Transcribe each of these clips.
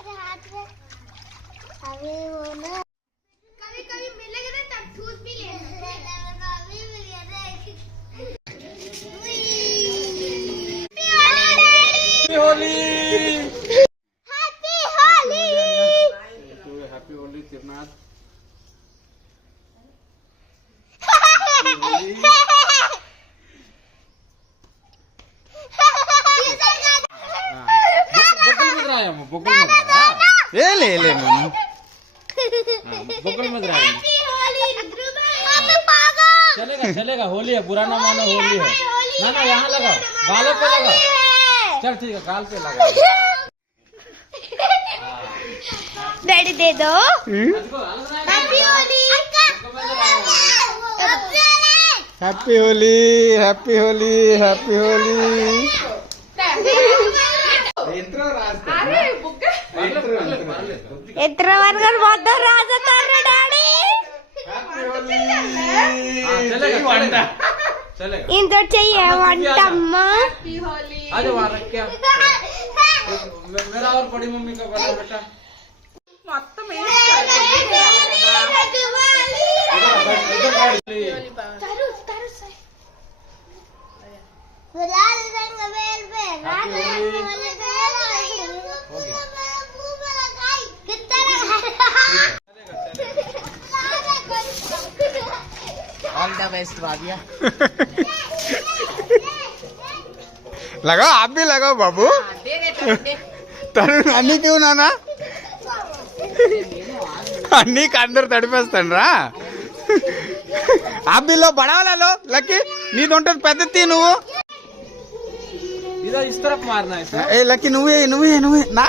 अभी वो ना कभी कभी मिलेगा ना तब ठूस भी लेना होली हैप्पी होली हैप्पी होली तिरनाथ बोकल में ले ले बोकल में चलेगा चलेगा होली है पुराना मानो होली है ना ना यहाँ लगाओ गालों पे लगाओ चल ठीक है गाल पे लगाओ डैडी दे दो happy Holi happy Holi happy Holi happy Holi ఎత్ర వర్గం మొత్తం రాజతారు డాడీ ఇంత చెయ్యి వంటమ్మా अरे वहाँ रख क्या मेरा और बड़ी मम्मी का बड़ा बेटा ऑल द बेस्ट भाभिया लगाओ आप भी लगाओ बाबू तरुण अन्नी क्यों नाना अन्नी का अंदर तड़पेस्ताను రా आप भी लो बड़ा वाला लो लकी नी दोंटे పెద్దది నువ్వు इधर इस तरफ मारना है ए लकी నువ్వే ना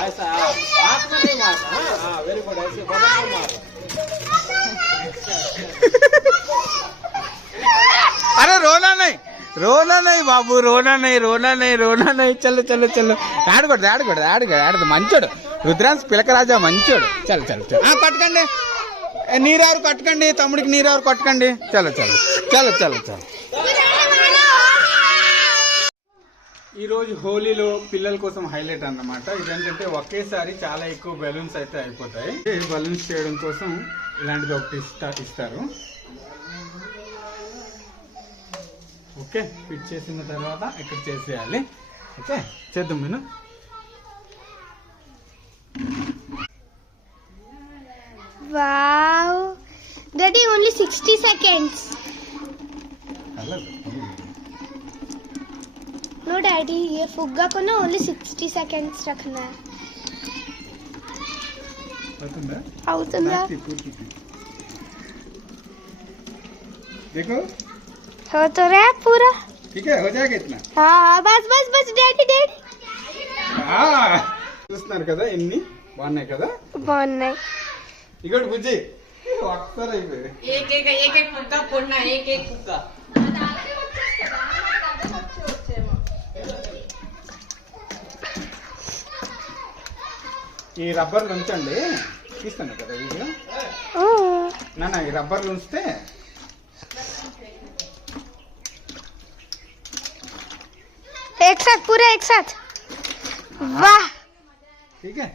ऐसा हाथ में नहीं मारना हाँ वेरी गुड ऐसे बड़ा को मार अरे रोना नहीं बाबू रोना नहीं चलो ఆడదు మంచోడు రుద్రాన్స్ పిలకరాజా మంచోడు చల్ కట్టకండి నీరెవరు కట్టకండి తమ్ముడికి నీరెవరు కట్టకండి చలో ఈ రోజు హోలీలో పిల్లల కోసం హైలైట్ అన్నమాట ఇదేంటంటే ఒకేసారి చాలా ఎక్కువ బెలూన్స్ అయితే అయిపోతాయి బలూన్స్ చేయడం కోసం ఇలాంటిది ఒకటి ఇస్తారు ఓకే ఫిట్ చేసిన తర్వాత ఇక్కడ చేసేయాలి ఓకే చేద్దాం నేను wow daddy only 60 seconds no daddy ये फुग्गा को ना ओनली 60 सेकंड्स रखना है అవుతుందా देखो हो तो रहा है पूरा ठीक है हो जाएगा इतना हाँ बस डैडी చూస్తున్నారు కదా ఎన్ని బాగున్నాయి కదా బాగున్నాయి ఇక్కడ బుజ్జి ఒకసారి అయిపోయి एक फुग्गा फोड़ना एक फुग्गा ఈ రబ్బర్లు ఉంచండి తీస్తాను కదా వీడియో నాన్న ఈ రబ్బర్లు ఉంచితే एक साथ पूरा एक साथ वाह ठीक है